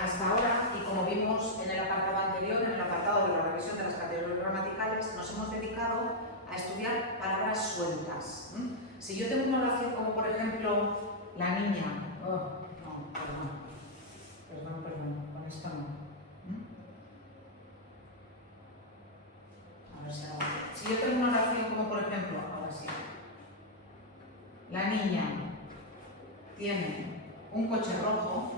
Hasta ahora, y como vimos en el apartado anterior, en el apartado de la revisión de las categorías gramaticales, nos hemos dedicado a estudiar palabras sueltas. Si yo tengo una oración como, por ejemplo, la niña... Perdón, con esto no. A ver si ahora... Si yo tengo una oración como, por ejemplo, ahora sí. La niña tiene un coche rojo.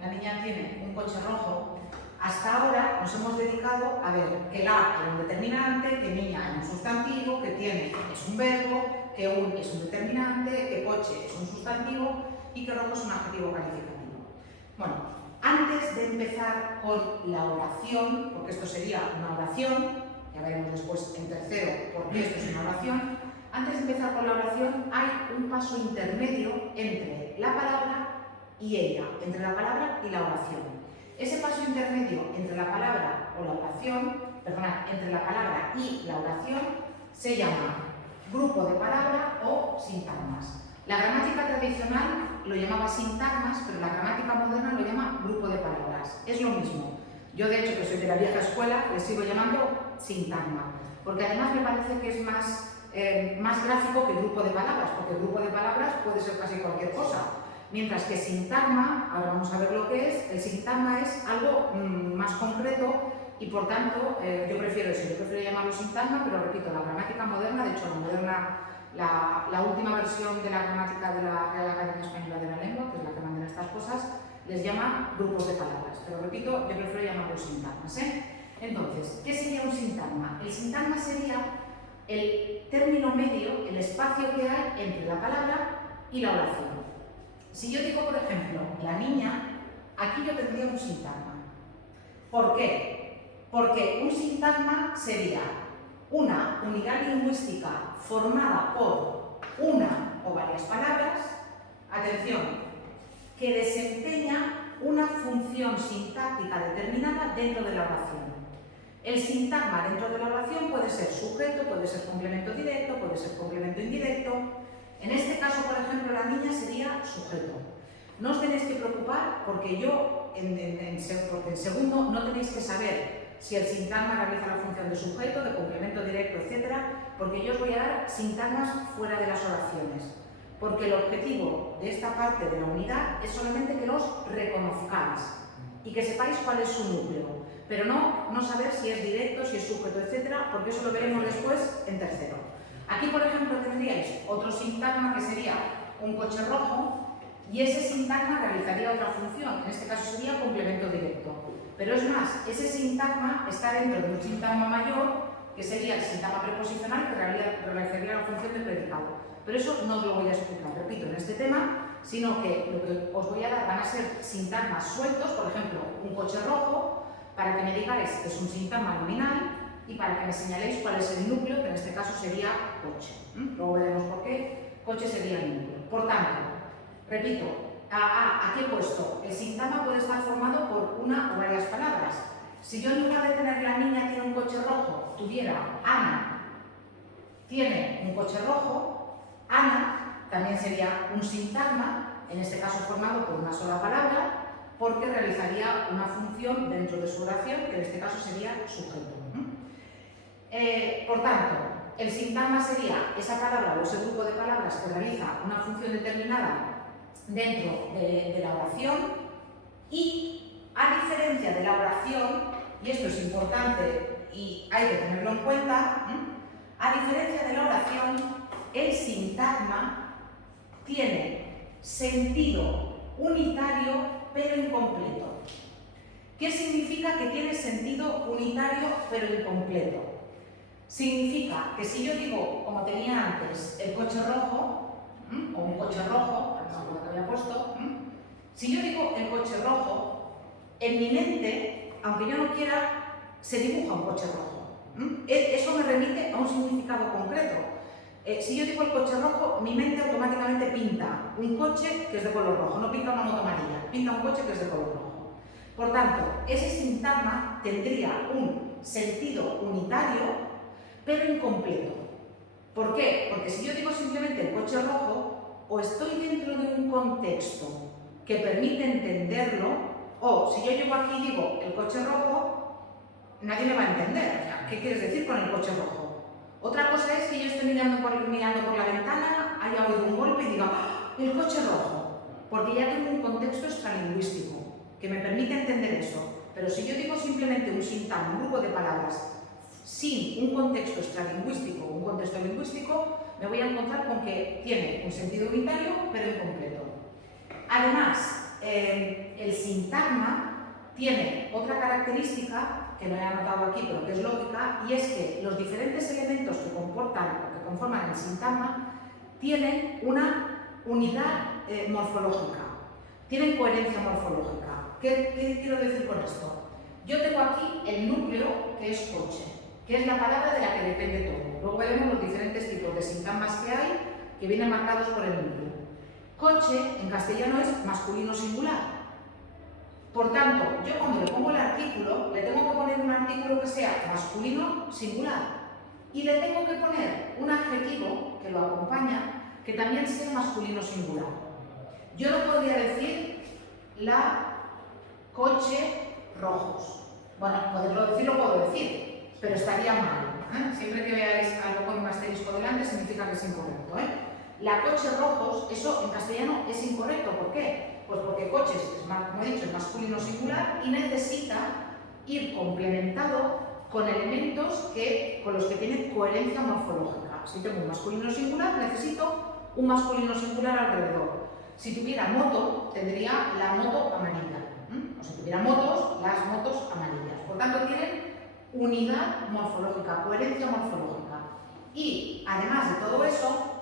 La niña tiene un coche rojo. Hasta ahora nos hemos dedicado a ver que la es un determinante, que niña es un sustantivo, que tiene es un verbo, que un es un determinante, que coche es un sustantivo y que rojo es un adjetivo calificativo. Bueno, antes de empezar con la oración, porque esto sería una oración, ya veremos después en tercero por qué esto es una oración, antes de empezar con la oración hay un paso intermedio entre la palabra y ella, entre la palabra y la oración. Ese paso intermedio entre la palabra o la oración, entre la palabra y la oración se llama grupo de palabra o sintagmas. La gramática tradicional lo llamaba sintagmas, pero la gramática moderna lo llama grupo de palabras. Es lo mismo. Yo, de hecho, que soy de la vieja escuela, le sigo llamando sintagma, porque además me parece que es más gráfico que grupo de palabras, porque el grupo de palabras puede ser casi cualquier cosa. Mientras que sintagma, ahora vamos a ver lo que es, el sintagma es algo más concreto y por tanto yo prefiero eso, yo prefiero llamarlo sintagma, pero repito, la gramática moderna, de hecho la última versión de la gramática de la Real Academia Española de la Lengua, que es la que manda estas cosas, les llama grupos de palabras, pero repito, yo prefiero llamarlo sintagmas. Entonces, ¿qué sería un sintagma? El sintagma sería el término medio, el espacio que hay entre la palabra y la oración. Si yo digo, por ejemplo, la niña, aquí yo tendría un sintagma. ¿Por qué? Porque un sintagma sería una unidad lingüística formada por una o varias palabras, atención, que desempeña una función sintáctica determinada dentro de la oración. El sintagma dentro de la oración puede ser sujeto, puede ser complemento directo, puede ser complemento indirecto. En este caso, por ejemplo, la niña sería sujeto. No os tenéis que preocupar porque yo, en segundo, no tenéis que saber si el sintagma realiza la función de sujeto, de complemento directo, etc., porque yo os voy a dar sintagmas fuera de las oraciones. Porque el objetivo de esta parte de la unidad es solamente que los reconozcáis y que sepáis cuál es su núcleo, pero no saber si es directo, si es sujeto, etc., porque eso lo veremos después en tercero. Aquí, por ejemplo, tendríais otro sintagma que sería un coche rojo y ese sintagma realizaría otra función, en este caso sería complemento directo. Pero es más, ese sintagma está dentro de un sintagma mayor, que sería el sintagma preposicional, que realizaría la función de predicado. Pero eso no os lo voy a explicar, repito, en este tema, sino que lo que os voy a dar van a ser sintagmas sueltos, por ejemplo, un coche rojo, para que me digáis que es un sintagma nominal, y para que me señaléis cuál es el núcleo, que en este caso sería coche. Luego veremos por qué coche sería el núcleo. Por tanto, repito, aquí he puesto, el sintagma puede estar formado por una o varias palabras. Si yo en lugar de tener la niña tiene un coche rojo, tuviera Ana tiene un coche rojo, Ana también sería un sintagma, en este caso formado por una sola palabra, porque realizaría una función dentro de su oración, que en este caso sería sujeto. Por tanto, el sintagma sería esa palabra o ese grupo de palabras que realiza una función determinada dentro de la oración y, a diferencia de la oración, y esto es importante y hay que tenerlo en cuenta, a diferencia de la oración, el sintagma tiene sentido unitario pero incompleto. ¿Qué significa que tiene sentido unitario pero incompleto? Significa que si yo digo, como tenía antes, el coche rojo, o un coche rojo, lo que había puesto, si yo digo el coche rojo, en mi mente, aunque yo no quiera, se dibuja un coche rojo. Eso me remite a un significado concreto. Si yo digo el coche rojo, mi mente automáticamente pinta un coche que es de color rojo, no pinta una moto amarilla, pinta un coche que es de color rojo. Por tanto, ese sintagma tendría un sentido unitario, pero incompleto. ¿Por qué? Porque si yo digo simplemente el coche rojo, o estoy dentro de un contexto que permite entenderlo, o si yo llego aquí y digo el coche rojo, nadie me va a entender. O sea, ¿qué quieres decir con el coche rojo? Otra cosa es que yo esté mirando por la ventana, haya oído un golpe y diga ¡ah, el coche rojo! Porque ya tengo un contexto extralingüístico que me permite entender eso. Pero si yo digo simplemente un sintagma, un grupo de palabras, sin un contexto extralingüístico o un contexto lingüístico, me voy a encontrar con que tiene un sentido unitario pero incompleto. Además, el sintagma tiene otra característica que no he anotado aquí pero que es lógica, y es que los diferentes elementos que comportan o que conforman el sintagma tienen una unidad morfológica, tienen coherencia morfológica. ¿Qué quiero decir con esto? Yo tengo aquí el núcleo, que es coche, que es la palabra de la que depende todo. Luego veremos los diferentes tipos de sintagmas que hay, que vienen marcados por el núcleo. Coche, en castellano, es masculino singular. Por tanto, yo cuando le pongo el artículo, le tengo que poner un artículo que sea masculino singular. Y le tengo que poner un adjetivo que lo acompaña, que también sea masculino singular. Yo no podría decir la coche rojos. Bueno, poderlo decir lo puedo decir, pero estaría mal. Siempre que veáis algo con un asterisco delante significa que es incorrecto. La coche rojos, eso en castellano es incorrecto. ¿Por qué? Pues porque coches, como he dicho, es masculino singular y necesita ir complementado con elementos con los que tiene coherencia morfológica. Si tengo un masculino singular, necesito un masculino singular alrededor. Si tuviera moto, tendría la moto amarilla. O si tuviera motos, las motos amarillas. Por tanto, tienen unidad morfológica, coherencia morfológica. Y además de todo eso,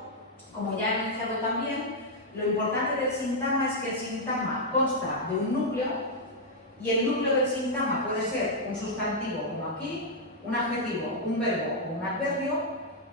como ya he mencionado también, lo importante del sintagma es que el sintagma consta de un núcleo, y el núcleo del sintagma puede ser un sustantivo, como aquí, un adjetivo, un verbo o un adverbio,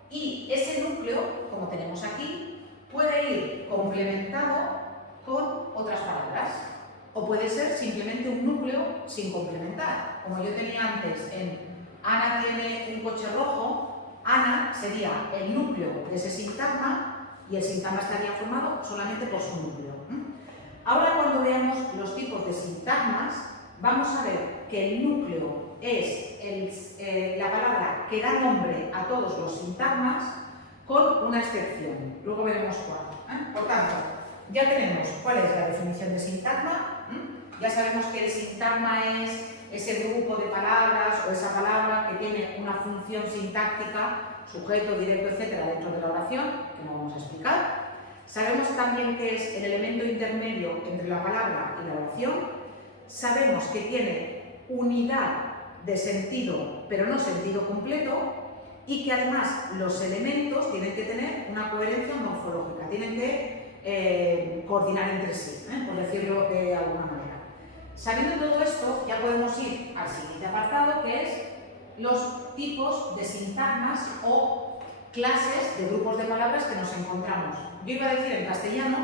y ese núcleo, como tenemos aquí, puede ir complementado con otras palabras. O puede ser simplemente un núcleo sin complementar. Como yo tenía antes en Ana tiene un coche rojo, Ana sería el núcleo de ese sintagma y el sintagma estaría formado solamente por su núcleo. Ahora, cuando veamos los tipos de sintagmas, vamos a ver que el núcleo es la palabra que da nombre a todos los sintagmas con una excepción. Luego veremos cuál. Por tanto, ya tenemos cuál es la definición de sintagma. Ya sabemos que el sintagma es ese grupo de palabras o esa palabra que tiene una función sintáctica, sujeto, directo, etcétera, dentro de la oración, que no vamos a explicar. Sabemos también que es el elemento intermedio entre la palabra y la oración. Sabemos que tiene unidad de sentido, pero no sentido completo, y que además los elementos tienen que tener una coherencia morfológica, tienen que coordinar entre sí, por decirlo de alguna manera. Sabiendo todo esto, ya podemos ir al siguiente apartado, que es los tipos de sintagmas o clases de grupos de palabras que nos encontramos. Yo iba a decir en castellano,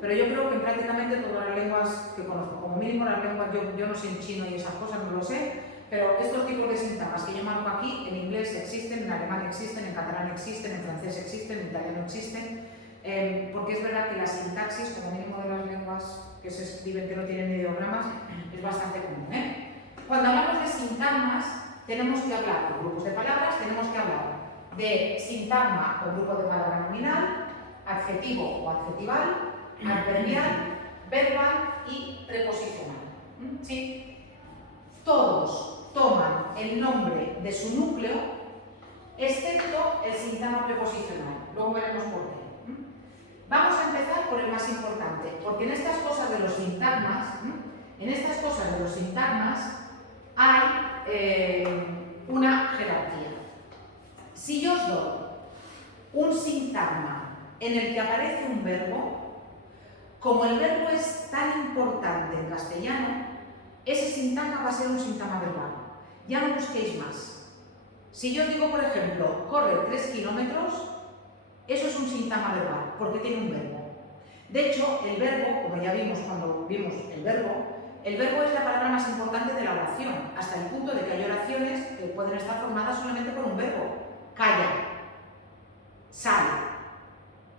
pero yo creo que en prácticamente todas las lenguas que conozco, como mínimo las lenguas, yo no sé en chino y esas cosas, no lo sé, pero estos tipos de sintagmas que yo marco aquí, en inglés existen, en alemán existen, en catalán existen, en francés existen, en italiano existen, porque es verdad que la sintaxis, como mínimo de las lenguas que se escriben que no tienen ideogramas, es bastante común. Cuando hablamos de sintagmas, tenemos que hablar de grupos de palabras, tenemos que hablar de sintagma o grupo de palabra nominal, adjetivo o adjetival, adverbial, verbal y preposicional. ¿Sí? Todos toman el nombre de su núcleo, excepto el sintagma preposicional. Luego veremos por qué. Vamos a empezar por el más importante, porque en estas cosas de los sintagmas, hay una jerarquía. Si yo os doy un sintagma en el que aparece un verbo, como el verbo es tan importante en castellano, ese sintagma va a ser un sintagma verbal. Ya no busquéis más. Si yo digo, por ejemplo, corre 3 kilómetros, eso es un sintagma verbal, porque tiene un verbo. De hecho, el verbo, como ya vimos cuando vimos el verbo es la palabra más importante de la oración, hasta el punto de que hay oraciones que pueden estar formadas solamente por un verbo. Calla, sal.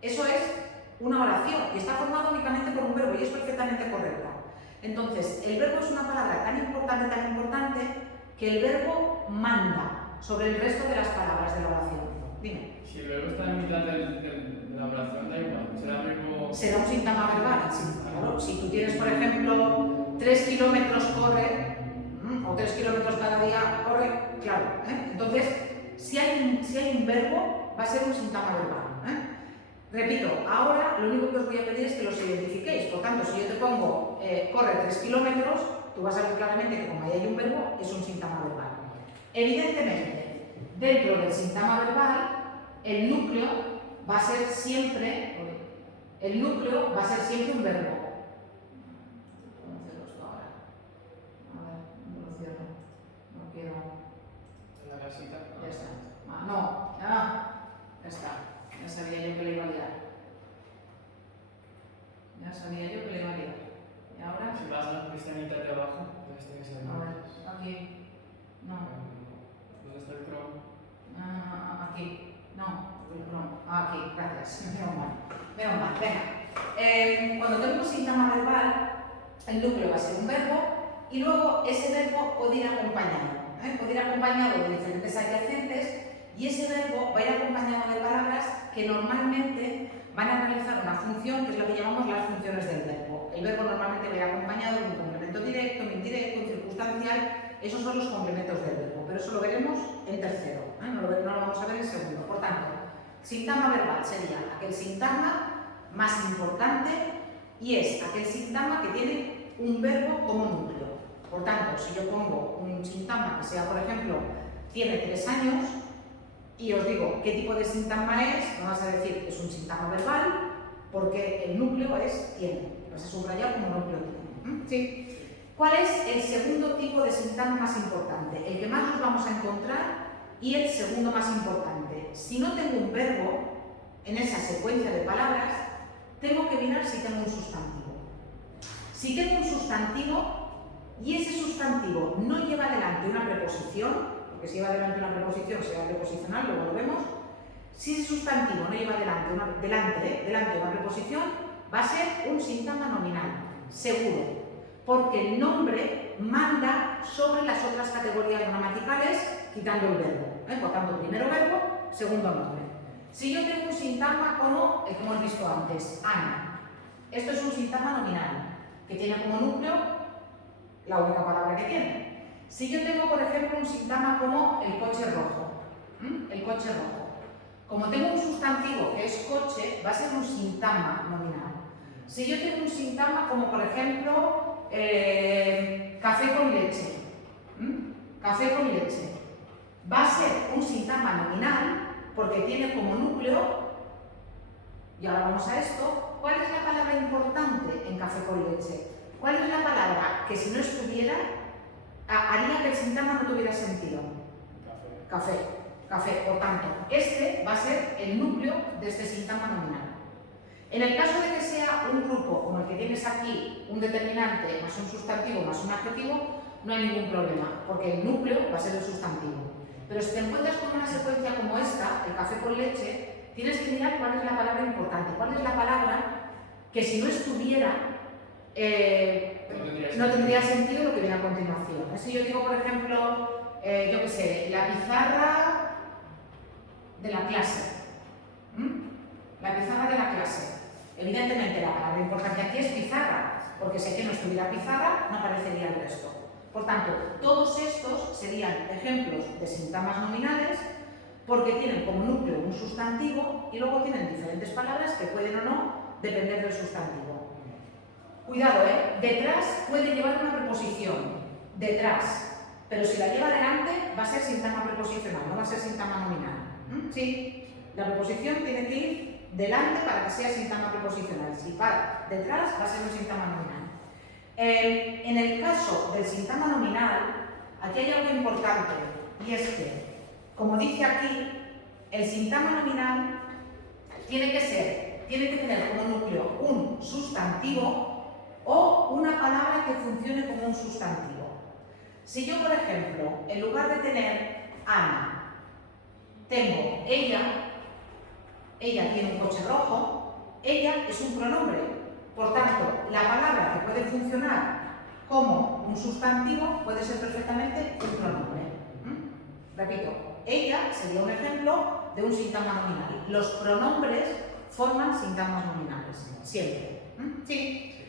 Eso es una oración y está formada únicamente por un verbo y es perfectamente perfectamente correcta. Entonces, el verbo es una palabra tan importante, que el verbo manda sobre el resto de las palabras de la oración. Dime. Si el verbo está en mitad de la oración, da igual. Será un sintagma verbal. Sí, claro. Si tú tienes, por ejemplo, 3 kilómetros corre, o 3 kilómetros cada día corre, claro. Entonces, si hay un verbo, va a ser un sintagma verbal. Repito, ahora lo único que os voy a pedir es que los identifiquéis. Por tanto, si yo te pongo corre 3 kilómetros, tú vas a ver claramente que como ahí hay un verbo, es un sintagma verbal. Evidentemente, dentro del sintagma verbal, el núcleo va a ser siempre un verbo. ¿Cómo hacerlo esto ahora? A ver, ¿dónde lo cierro? No quiero. En la casita. Ya está. Ya está. Ya sabía yo que le iba a liar. Y ahora. Si vas a la pestañita de abajo, pues tiene que salir. A ver, aquí. No. ¿Dónde está el Chrome? Aquí. No, el Chrome. Aquí, gracias. Menos mal. Venga. Cuando tenemos sintagma verbal, el núcleo va a ser un verbo y luego ese verbo puede ir acompañado. Puede ir acompañado de diferentes adyacentes y ese verbo va a ir acompañado de palabras que normalmente van a realizar una función que es lo que llamamos las funciones del verbo. El verbo normalmente va a ir acompañado de un complemento directo, un indirecto, un circunstancial. Esos son los complementos del verbo, pero eso lo veremos en tercero, no lo vamos a ver en segundo. Por tanto, sintagma verbal sería aquel sintagma más importante y es aquel sintagma que tiene un verbo como núcleo. Por tanto, si yo pongo un sintagma que sea, por ejemplo, tiene 3 años y os digo qué tipo de sintagma es, no vas a decir que es un sintagma verbal porque el núcleo es tiene. Vas a subrayar como núcleo tiene. ¿Sí? ¿Cuál es el segundo tipo de sintagma más importante? El que más nos vamos a encontrar y el segundo más importante. Si no tengo un verbo en esa secuencia de palabras, tengo que mirar si tengo un sustantivo. Si tengo un sustantivo y ese sustantivo no lleva delante una preposición, porque si lleva delante una preposición será preposicional, luego lo vemos. Si ese sustantivo no lleva delante una preposición, va a ser un sintagma nominal, seguro. Porque el nombre manda sobre las otras categorías gramaticales, quitando el verbo. Por tanto, primero verbo, segundo nombre. Si yo tengo un sintagma como el que hemos visto antes, Ana, esto es un sintagma nominal, que tiene como núcleo la única palabra que tiene. Si yo tengo, por ejemplo, un sintagma como el coche rojo, como tengo un sustantivo que es coche, va a ser un sintagma nominal. Si yo tengo un sintagma como, por ejemplo, café con leche, va a ser un sintagma nominal porque tiene como núcleo, y ahora vamos a esto, ¿cuál es la palabra importante en café con leche? ¿Cuál es la palabra que si no estuviera haría que el sintagma no tuviera sentido? Café. Por tanto, este va a ser el núcleo de este sintagma nominal. En el caso de que sea un grupo como el que tienes aquí, un determinante más un sustantivo más un adjetivo, no hay ningún problema, porque el núcleo va a ser el sustantivo. Pero si te encuentras con una secuencia como esta, el café con leche, tienes que mirar cuál es la palabra importante, cuál es la palabra que si no estuviera no tendría sentido lo que viene a continuación. Si yo digo, por ejemplo, yo qué sé, la pizarra de la clase. La pizarra de la clase. Evidentemente la palabra importante aquí es pizarra, porque si aquí no estuviera pizarra, no aparecería el resto. Por tanto, todos estos serían ejemplos de sintagmas nominales porque tienen como núcleo un sustantivo y luego tienen diferentes palabras que pueden o no depender del sustantivo. Cuidado, detrás puede llevar una preposición, detrás, pero si la lleva delante va a ser sintagma preposicional, no va a ser sintagma nominal. ¿Sí? La preposición tiene que ir delante para que sea sintagma preposicional. Si va detrás va a ser un sintagma nominal. En el caso del sintagma nominal, aquí hay algo importante y es que, como dice aquí, el sintagma nominal tiene que tener como núcleo un sustantivo o una palabra que funcione como un sustantivo. Si yo, por ejemplo, en lugar de tener Ana, tengo ella tiene un coche rojo, ella es un pronombre. Por tanto, la palabra que funcionar como un sustantivo, puede ser perfectamente un pronombre. Repito, ella sería un ejemplo de un sintagma nominal. Los pronombres forman sintagmas nominales, siempre. ¿Sí?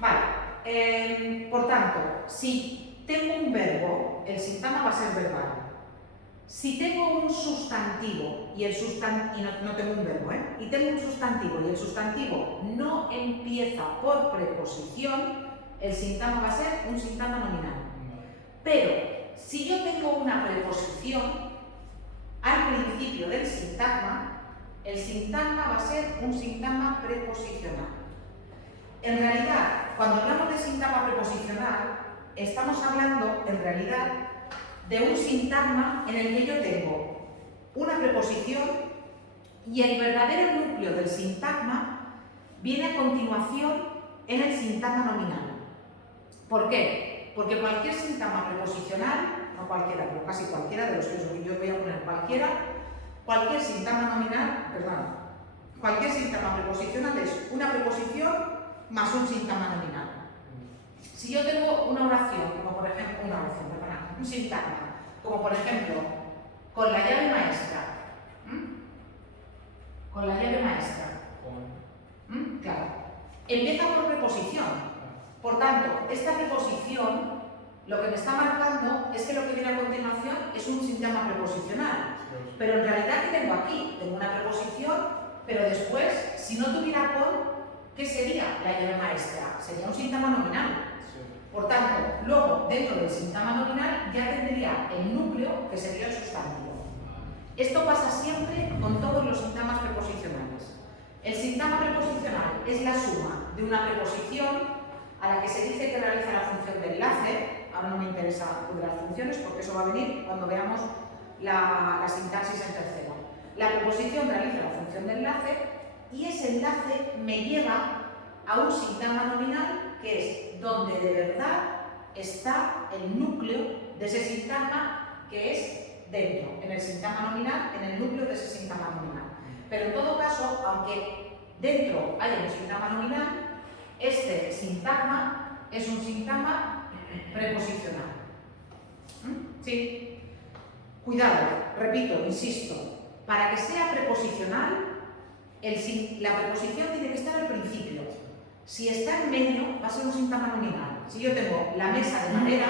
Vale. Por tanto, si tengo un verbo, el sintagma va a ser verbal. Si tengo un sustantivo y no tengo un verbo, y tengo un sustantivo y el sustantivo no empieza por preposición, el sintagma va a ser un sintagma nominal. Pero si yo tengo una preposición al principio del sintagma, el sintagma va a ser un sintagma preposicional. En realidad, cuando hablamos de sintagma preposicional, estamos hablando en realidad de un sintagma en el que yo tengo una preposición y el verdadero núcleo del sintagma viene a continuación en el sintagma nominal. ¿Por qué? Porque cualquier sintagma preposicional, no cualquiera, pero casi cualquiera de los que yo voy a poner cualquier sintagma nominal, cualquier sintagma preposicional es una preposición más un sintagma nominal. Si yo tengo una oración, como por ejemplo, un sintagma, como por ejemplo, con la llave maestra. Con la llave maestra. Claro. Empieza por preposición. Por tanto, esta preposición lo que me está marcando es que lo que viene a continuación es un sintagma preposicional. Pero en realidad, ¿qué tengo aquí? Tengo una preposición, pero después, si no tuviera con, ¿qué sería la llave maestra? Sería un sintagma nominal. Por tanto, luego, dentro del sintagma nominal, ya tendría el núcleo, que sería el sustantivo. Esto pasa siempre con todos los sintagmas preposicionales. El sintagma preposicional es la suma de una preposición a la que se dice que realiza la función de enlace. Ahora no me interesa lo de las funciones, porque eso va a venir cuando veamos la sintaxis en tercero. La preposición realiza la función de enlace y ese enlace me lleva a un sintagma nominal, que es donde de verdad está el núcleo de ese sintagma, que es dentro, en el sintagma nominal, en el núcleo de ese sintagma nominal. Pero en todo caso, aunque dentro haya un sintagma nominal, este sintagma es un sintagma preposicional. ¿Sí? Cuidado, repito, insisto, para que sea preposicional, la preposición tiene que estar al principio. Si está en medio, va a ser un sintagma nominal. Si yo tengo la mesa de madera,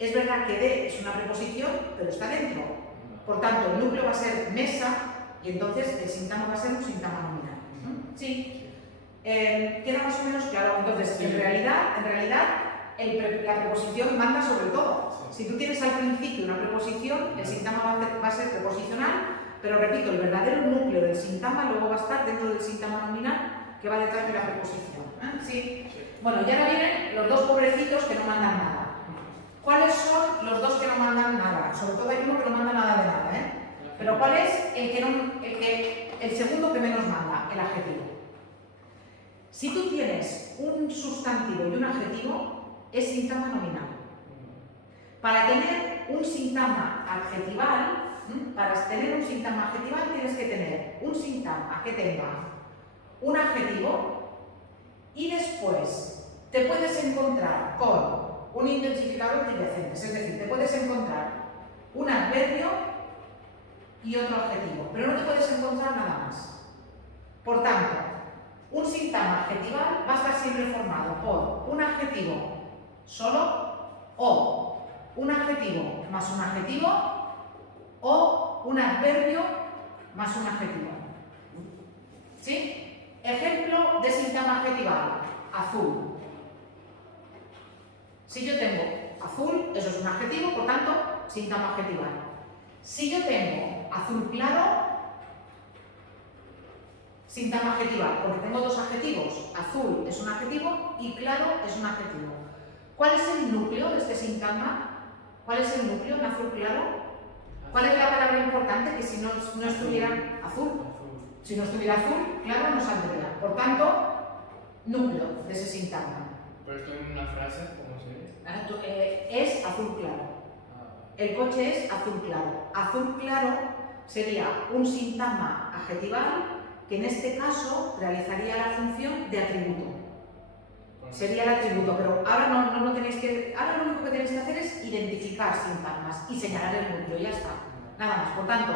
es verdad que de es una preposición, pero está dentro. Por tanto, el núcleo va a ser mesa y entonces el sintagma va a ser un sintagma nominal. ¿Sí? ¿Queda más o menos claro? Entonces, en realidad la preposición manda sobre todo. Si tú tienes al principio una preposición, el sintagma va a ser preposicional, pero repito, el verdadero núcleo del sintagma luego va a estar dentro del sintagma nominal, que va detrás de la preposición. ¿Sí? Bueno, y ahora vienen los dos pobrecitos que no mandan nada. ¿Cuáles son los dos que no mandan nada? Sobre todo hay uno que no manda nada de nada, Pero ¿cuál es el segundo que menos manda? El adjetivo. Si tú tienes un sustantivo y un adjetivo, es sintagma nominal. Para tener un sintagma adjetival, tienes que tener un sintagma que tenga un adjetivo y después te puedes encontrar con un intensificador subyacentes, es decir, te puedes encontrar un adverbio y otro adjetivo, pero no te puedes encontrar nada más. Por tanto, un sintagma adjetival va a estar siempre formado por un adjetivo solo o un adjetivo más un adjetivo o un adverbio más un adjetivo. ¿Sí? Ejemplo de sintagma adjetival, azul. Si yo tengo azul, eso es un adjetivo, por tanto, sintagma adjetival. Si yo tengo azul claro, sintagma adjetival, porque tengo dos adjetivos, azul es un adjetivo y claro es un adjetivo. ¿Cuál es el núcleo de este sintagma? ¿Cuál es el núcleo en azul claro? ¿Cuál es la palabra importante que si no estuviera azul? Si no estuviera azul, claro no saldría. Por tanto, núcleo de ese sintagma. Pero esto en una frase, ¿cómo sería? Es azul claro. El coche es azul claro. Azul claro sería un sintagma adjetival que en este caso realizaría la función de atributo. sería el atributo, pero ahora no lo tenéis que... Ahora lo único que tenéis que hacer es identificar sintagmas y señalar el núcleo, ya está. Nada más. Por tanto,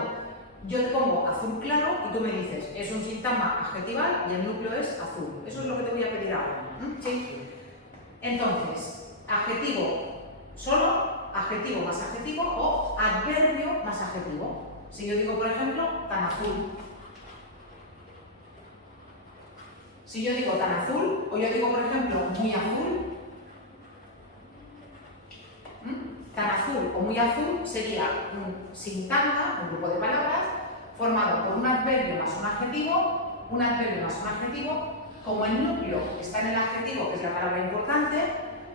yo te pongo azul claro y tú me dices, es un sintagma adjetival y el núcleo es azul. Eso es lo que te voy a pedir ahora. ¿Sí? Entonces, adjetivo solo, adjetivo más adjetivo o adverbio más adjetivo. Si yo digo, por ejemplo, tan azul. Si yo digo tan azul, o yo digo, por ejemplo, muy azul, tan azul o muy azul sería un sintagma, un grupo de palabras, formado por un adverbio más un adjetivo, como el núcleo está en el adjetivo, que es la palabra importante,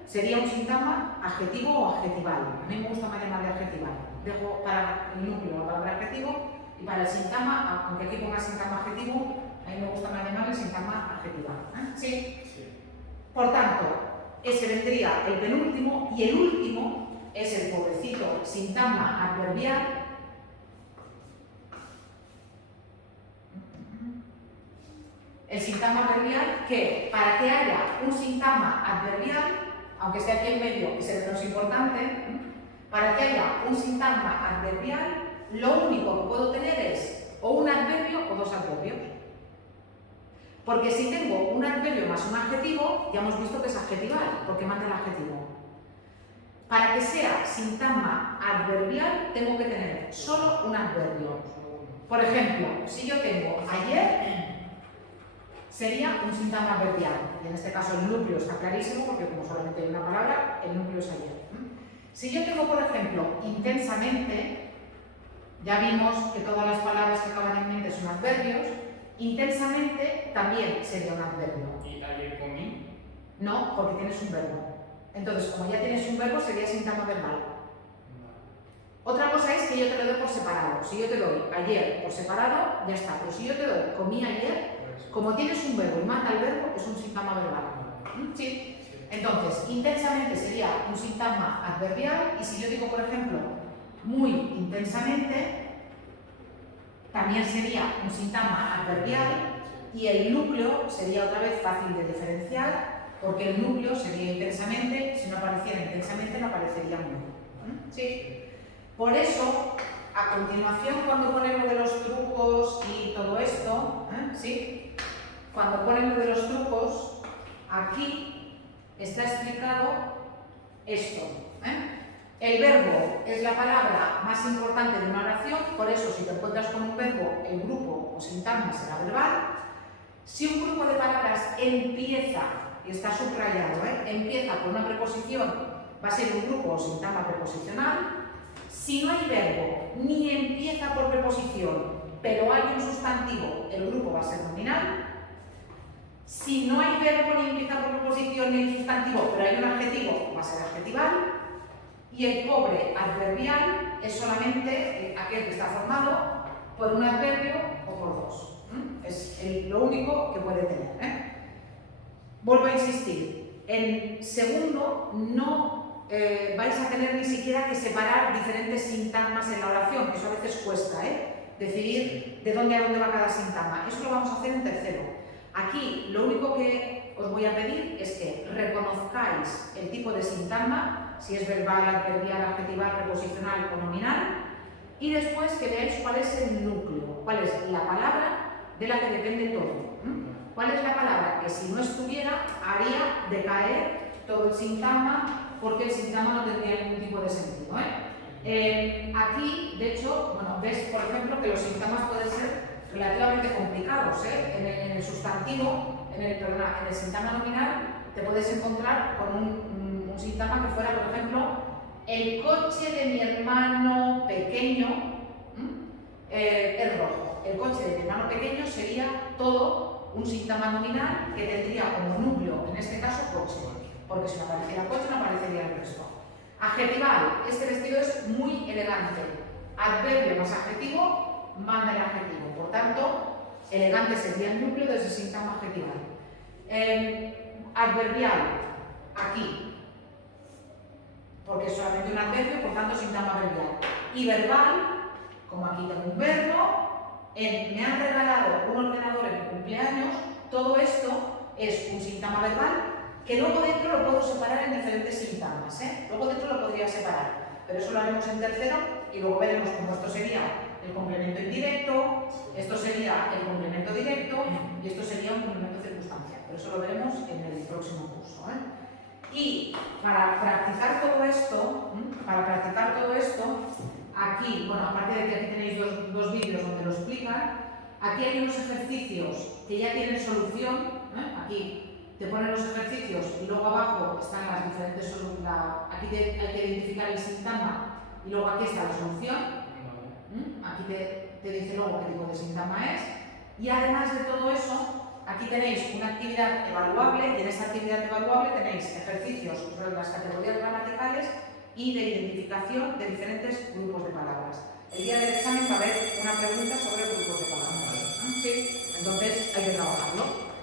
sería un sintagma adjetivo o adjetival. A mí me gusta más llamarle adjetival. Dejo para el núcleo la palabra adjetivo y para el sintagma, aunque aquí ponga sintagma adjetivo, a mí me gusta más llamarle sintagma adjetival. ¿Sí? Sí. Por tanto, ese vendría el penúltimo y el último es el pobrecito sintagma adverbial. El sintagma adverbial que, para que haya un sintagma adverbial, aunque esté aquí en medio, es el menos importante, para que haya un sintagma adverbial, lo único que puedo tener es o un adverbio o dos adverbios. Porque si tengo un adverbio más un adjetivo, ya hemos visto que es adjetival, porque manda el adjetivo. Para que sea sintagma adverbial, tengo que tener solo un adverbio. Por ejemplo, si yo tengo ayer, sería un sintagma adverbial. Y en este caso el núcleo está clarísimo, porque como solamente hay una palabra, el núcleo es ayer. Si yo tengo, por ejemplo, intensamente, ya vimos que todas las palabras que acaban en mente son adverbios. Intensamente también sería un adverbio. ¿Y ayer comí? No, porque tienes un verbo. Entonces, como ya tienes un verbo, sería sintagma verbal. Otra cosa es que yo te lo doy por separado. Si yo te doy ayer por separado, ya está. Pero si yo te doy comí ayer, como tienes un verbo y manda el verbo, es un sintagma verbal. ¿Sí? Entonces, intensamente sería un sintagma adverbial. Y si yo digo, por ejemplo, muy intensamente, también sería un sintagma adverbial y el núcleo sería otra vez fácil de diferenciar porque el núcleo sería intensamente, si no apareciera intensamente no aparecería muy. ¿Sí? Por eso, a continuación, cuando ponen lo de los trucos y todo esto, ¿sí? Cuando ponen lo de los trucos, aquí está explicado esto. El verbo es la palabra más importante de una oración, por eso si te encuentras con un verbo, el grupo o sintagma será verbal. Si un grupo de palabras empieza, y está subrayado, empieza con una preposición, va a ser un grupo o sintagma preposicional. Si no hay verbo ni empieza por preposición, pero hay un sustantivo, el grupo va a ser nominal. Si no hay verbo ni empieza por preposición ni hay sustantivo, pero hay un adjetivo, va a ser adjetival. Y el pobre adverbial es solamente aquel que está formado por un adverbio o por dos. Es lo único que puede tener. Vuelvo a insistir, en segundo no vais a tener ni siquiera que separar diferentes sintagmas en la oración, que eso a veces cuesta, decidir de dónde a dónde va cada sintagma. Eso lo vamos a hacer en tercero. Aquí lo único que os voy a pedir es que reconozcáis el tipo de sintagma, si es verbal, adverbial, adjetival, preposicional o nominal, y después que veáis cuál es el núcleo, cuál es la palabra de la que depende todo. ¿Cuál es la palabra que si no estuviera haría decaer todo el sintagma porque el sintagma no tendría ningún tipo de sentido? Aquí, de hecho, bueno, ves, por ejemplo, que los sintagmas pueden ser relativamente complicados. En el sustantivo, en el sintagma nominal, te puedes encontrar con un sintagma que fuera, por ejemplo, el coche de mi hermano pequeño es rojo. El coche de mi hermano pequeño sería todo un sintagma nominal que tendría como núcleo, en este caso, coche. Porque si no apareciera coche, no aparecería el resto. Adjetival. Este vestido es muy elegante. Adverbio más adjetivo, manda el adjetivo. Por tanto, elegante sería el núcleo de ese sintagma adjetival. Adverbial, aquí. Porque es solamente un adverbio, por tanto, sintagma verbial. Y verbal, como aquí tengo un verbo, me han regalado un ordenador en mi cumpleaños, todo esto es un sintagma verbal que que luego dentro lo puedo separar en diferentes sintagmas, ¿eh? Luego dentro lo podría separar, pero eso lo haremos en tercero y luego veremos cómo esto sería el complemento indirecto, esto sería el complemento directo y esto sería un complemento circunstancial, pero eso lo veremos en el próximo curso, ¿eh? Y para practicar todo esto, aquí, bueno, aparte de que aquí tenéis dos vídeos donde lo explican, aquí hay unos ejercicios que ya tienen solución, ¿eh? Aquí te ponen los ejercicios y luego abajo están las diferentes soluciones, aquí hay que identificar el sintagma y luego aquí está la solución, aquí te dice luego qué tipo de sintagma es, y además de todo eso, aquí tenéis una actividad evaluable y en esta actividad evaluable tenéis ejercicios sobre las categorías gramaticales y de identificación de diferentes grupos de palabras. El día del examen va a haber una pregunta sobre grupos de palabras. ¿Sí? Entonces hay que trabajarlo.